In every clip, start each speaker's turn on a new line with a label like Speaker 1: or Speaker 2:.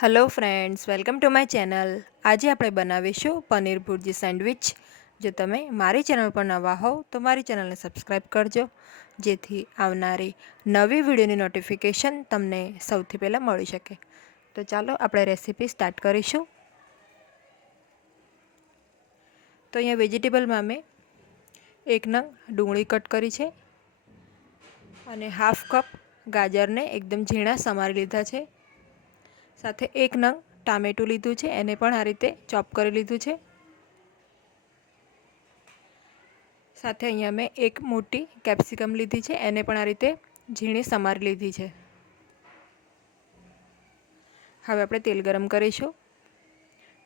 Speaker 1: Hello friends welcome to my channel આજે આપણે બનાવીશું પનીર ભુરજી સેન્ડવિચ. જો તમે મારી ચેનલ પર નવા હોવ, તો મારી ચેનલને સબસ્ક્રાઈબ કરજો. જેથી આવનારી નવી વિડીયોની નોટિફિકેશન તમને સૌથી પહેલાં મળી શકે. તો ચાલો આપણે રેસીપી સ્ટાર્ટ કરીશું. તો અહીંયા વેજીટેબલમાં મેં એક નંગ ડુંગળી કટ કરી છે અને હાફ કપ ગાજરને એકદમ ઝીણા સમારી લીધા છે. સાથે એક નંગ ટામેટું લીધું છે, એને પણ આ રીતે ચોપ કરી લીધું છે. સાથે અહીંયા મેં એક મોટી કેપ્સિકમ લીધી છે, એને પણ આ રીતે ઝીણી સમારી લીધી છે. હવે આપણે તેલ ગરમ કરીશું.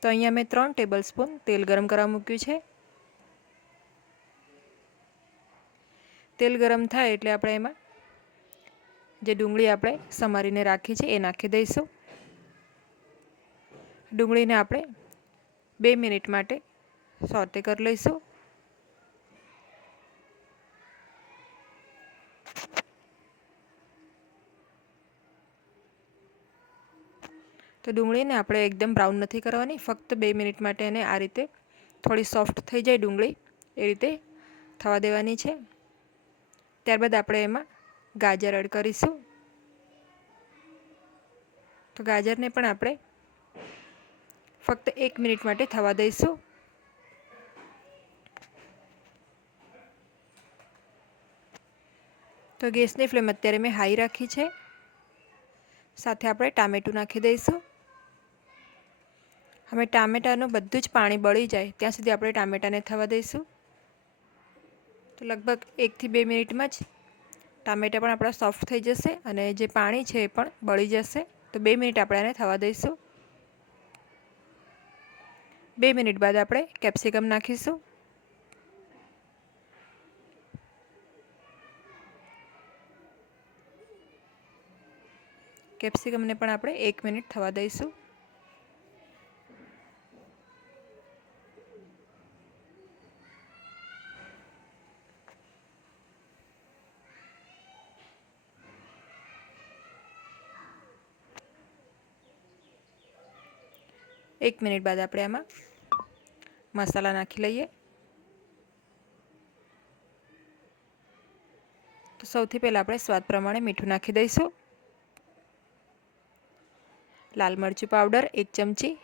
Speaker 1: તો અહીંયા મેં ત્રણ ટેબલ સ્પૂન તેલ ગરમ કરવા મૂક્યું છે. તેલ ગરમ થાય એટલે આપણે એમાં જે ડુંગળી આપણે સમારીને રાખી છે, એ નાખી દઈશું. ડુંગળીને આપણે બે મિનિટ માટે સોતે કરી લઈશું. તો ડુંગળીને આપણે એકદમ બ્રાઉન નથી કરવાની, ફક્ત બે મિનિટ માટે એને આ રીતે થોડી સોફ્ટ થઈ જાય ડુંગળી, એ રીતે થવા દેવાની છે. ત્યારબાદ આપણે એમાં ગાજર એડ કરીશું. તો ગાજરને પણ આપણે ફક્ત એક મિનિટ માટે થવા દઈશું. તો ગેસની ફ્લેમ અત્યારે મેં હાઈ રાખી છે. સાથે આપણે ટામેટું નાખી દઈશું. હવે ટામેટાનું બધું જ પાણી બળી જાય ત્યાં સુધી આપણે ટામેટાને થવા દઈશું. તો લગભગ એકથી બે મિનિટમાં જ ટામેટા પણ આપણા સોફ્ટ થઈ જશે અને જે પાણી છે એ પણ બળી જશે. તો બે મિનિટ આપણે એને થવા દઈશું. બે મિનિટ બાદ આપણે કેપ્સિકમ નાખીશું. કેપ્સિકમને પણ આપણે એક મિનિટ થવા દઈશું. એક મિનિટ બાદ આપણે આમાં મસાલા નાખી લઈએ. તો સૌથી પહેલાં આપણે સ્વાદ પ્રમાણે મીઠું નાખી દઈશું. લાલ મરચું પાવડર એક ચમચી.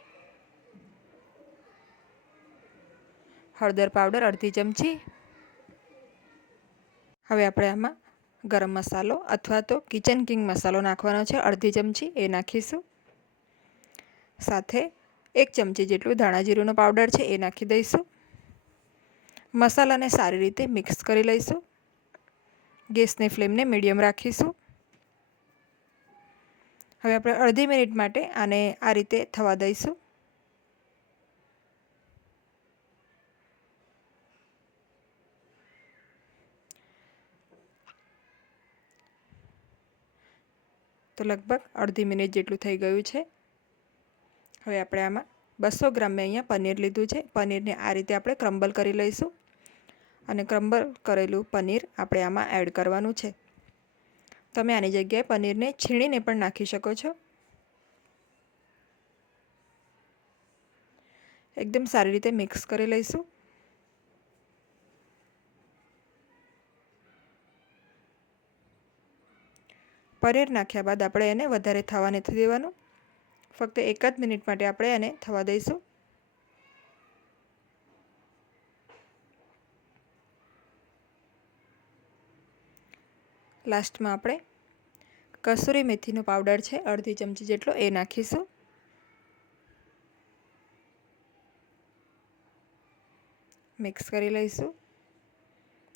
Speaker 1: હળદર પાવડર અડધી ચમચી. હવે આપણે આમાં ગરમ મસાલો અથવા તો કિચન કિંગ મસાલો નાખવાનો છે, અડધી ચમચી, એ નાખીશું. સાથે એક ચમચી જેટલું ધાણા જીરુંનો પાવડર છે, એ નાખી દઈશું. મસાલાને સારી રીતે મિક્સ કરી લઈશું. ગેસની ફ્લેમને મીડિયમ રાખીશું. હવે આપણે અડધી મિનિટ માટે આને આ રીતે થવા દઈશું. તો લગભગ અડધી મિનિટ જેટલું થઈ ગયું છે. હવે આપણે આમાં બસો ગ્રામ મેં અહીંયા પનીર લીધું છે. પનીરને આ રીતે આપણે ક્રમ્બલ કરી લઈશું. અને ક્રમ્બલ કરેલું પનીર આપણે આમાં એડ કરવાનું છે. તમે આની જગ્યાએ પનીરને છીણીને પણ નાખી શકો છો. એકદમ સારી રીતે મિક્સ કરી લઈશું. પનીર નાખ્યા બાદ આપણે એને વધારે થવા નથી દેવાનું. ફક્ત એક જ મિનિટ માટે આપણે એને થવા દઈશું. લાસ્ટમાં આપણે કસૂરી મેથીનો પાવડર છે, અડધી ચમચી જેટલો એ નાખીશું. મિક્સ કરી લઈશું.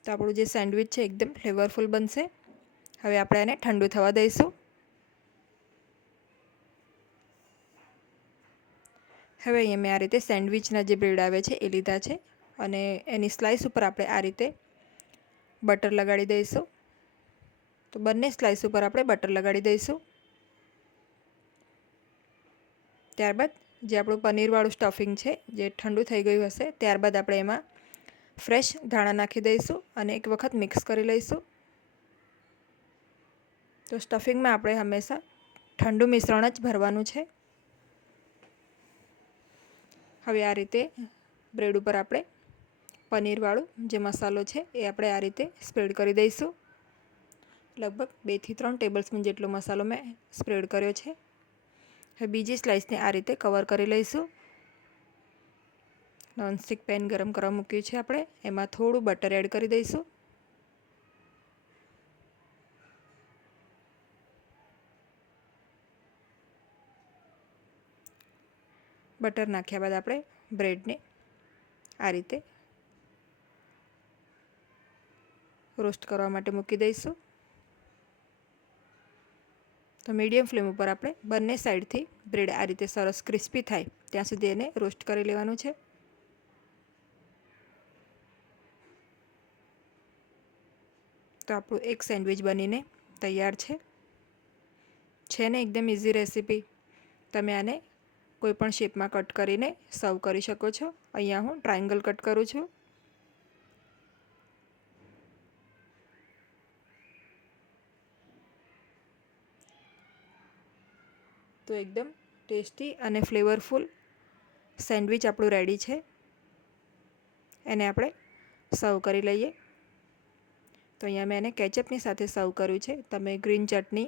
Speaker 1: તો આપણું જે સેન્ડવિચ છે, એકદમ ફ્લેવરફુલ બનશે. હવે આપણે એને ઠંડુ થવા દઈશું. હવે અહીંયા મેં આ રીતે સેન્ડવિચના જે બ્રેડ આવે છે એ લીધા છે અને એની સ્લાઇસ ઉપર આપણે આ રીતે બટર લગાડી દઈશું. તો બંને સ્લાઇસ ઉપર આપણે બટર લગાડી દઈશું. ત્યારબાદ જે આપણું પનીરવાળું સ્ટફિંગ છે, જે ઠંડુ થઈ ગયું હશે, ત્યારબાદ આપણે એમાં ફ્રેશ ધાણા નાખી દઈશું અને એક વખત મિક્સ કરી લઈશું. તો સ્ટફિંગમાં આપણે હંમેશા ઠંડુ મિશ્રણ જ ભરવાનું છે. હવે આ રીતે બ્રેડ ઉપર આપણે પનીરવાળું જે મસાલો છે એ આપણે આ રીતે સ્પ્રેડ કરી દઈશું. લગભગ બેથી ત્રણ ટેબલસ્પૂન જેટલો મસાલો મેં સ્પ્રેડ કર્યો છે. હવે બીજી સ્લાઇસને આ રીતે કવર કરી લઈશું. નોનસ્ટિક પેન ગરમ કરવા મૂક્યું છે આપણે. એમાં થોડું બટર એડ કરી દઈશું. બટર નાખ્યા બાદ આપણે બ્રેડને આ રીતે રોસ્ટ કરવા માટે મૂકી દઈશું. તો મીડિયમ ફ્લેમ ઉપર આપણે બંને સાઈડથી બ્રેડ આ રીતે સરસ ક્રિસ્પી થાય ત્યાં સુધી એને રોસ્ટ કરી લેવાનું છે. તો આપણું એક સેન્ડવિચ બનીને તૈયાર છે. છે ને એકદમ ઇઝી રેસીપી. તમે આને કોઈ પણ શેપમાં કટ કરીને સર્વ કરી શકો છો. અહીંયા હું ટ્રાયંગલ કટ કરું છું. તો એકદમ ટેસ્ટી અને ફ્લેવરફુલ સેન્ડવિચ આપણું રેડી છે. એને આપણે સર્વ કરી લઈએ. તો અહીંયા મેં એને કેચઅપની સાથે સર્વ કર્યું છે. તમે ગ્રીન ચટણી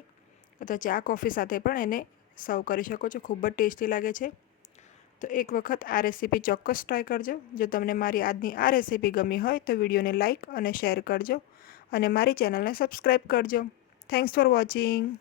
Speaker 1: અથવા ચા કોફી સાથે પણ એને સર્વ કરી શકો છો. ખૂબ જ ટેસ્ટી લાગે છે. તો એક વખત આ રેસીપી ચોક્કસ ટ્રાય કરજો. જો તમને મારી આજની આ રેસીપી ગમી હોય તો વિડીયોને લાઇક અને શેર કરજો. અને મારી ચેનલને સબસ્ક્રાઈબ કરજો. Thanks for watching